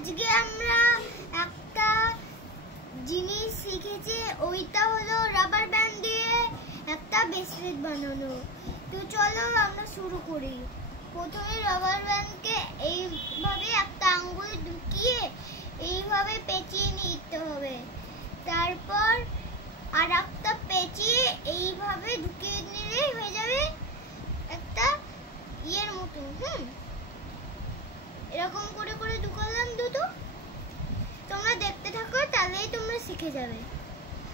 আজকে আমরা একটা জিনিস শিখেছি, ওইটা হলো রাবার ব্যান্ড দিয়ে একটা ব্রেসলেট বানানো। তো চলো আমরা শুরু করি। প্রথমে রাবার ব্যান্ডকে এইভাবে একটা আঙ্গুল ঢুকিয়ে এইভাবে পেঁচিয়ে নিতে হবে, তারপর আর একটা পেঁচিয়ে এইভাবে ঢুকিয়ে নিলে হয়ে যাবে একটা ইয়ের মতো। এরকম করে করে ঢুকালাম দুটো। তোমরা দেখতে থাকো, তাহলেই তোমরা শিখে যাবে,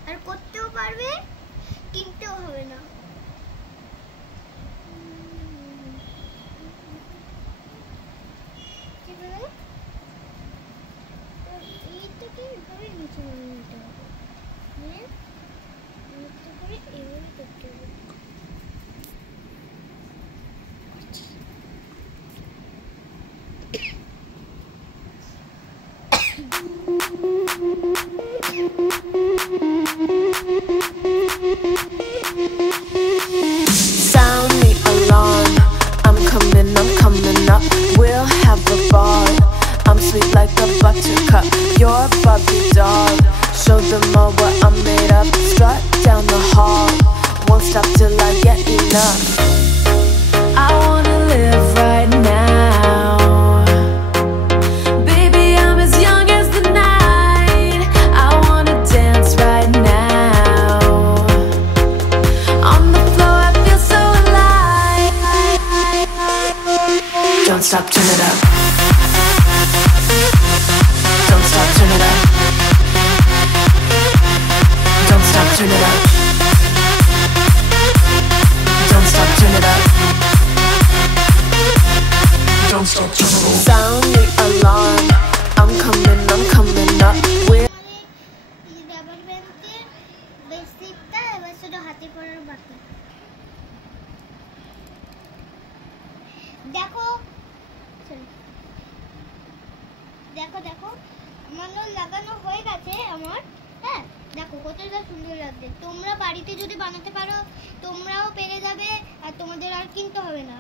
আর করতেও পারবে, কিনতেও হবে না। এইটাকে এভাবে নিচে নামিয়ে নিতে হবে, নিয়ে নিচে করে এভাবে করতে হবে। Sound the alarm, I'm coming up. We'll have a ball. I'm sweet like a buttercup. You're a Barbie doll. Show them all what I'm made of. Strut down the hall, won't stop till I get enough. I wanna live right now. Baby, I'm as young as the night. I wanna dance right now. On the floor, I feel so alive. Don't stop, turn it up. Don't stop, turn it up. Don't stop, turn it up. Don't stop, turn it up. Don't stop, turn it up. Sound the alarm, I'm coming up. We're rubber ব্যান্ডের বেসিকটা এবার শুধু হাতে পরার বাকি। দেখো দেখো দেখো আমার লাগানো হয়ে গেছে আমার। হ্যাঁ, দেখো কতটা সুন্দর লাগছে। তোমরা বাড়িতে যদি বানাতে পারো তোমরাও পেরে যাবে, আর তোমাদের আর কিনতে হবে না।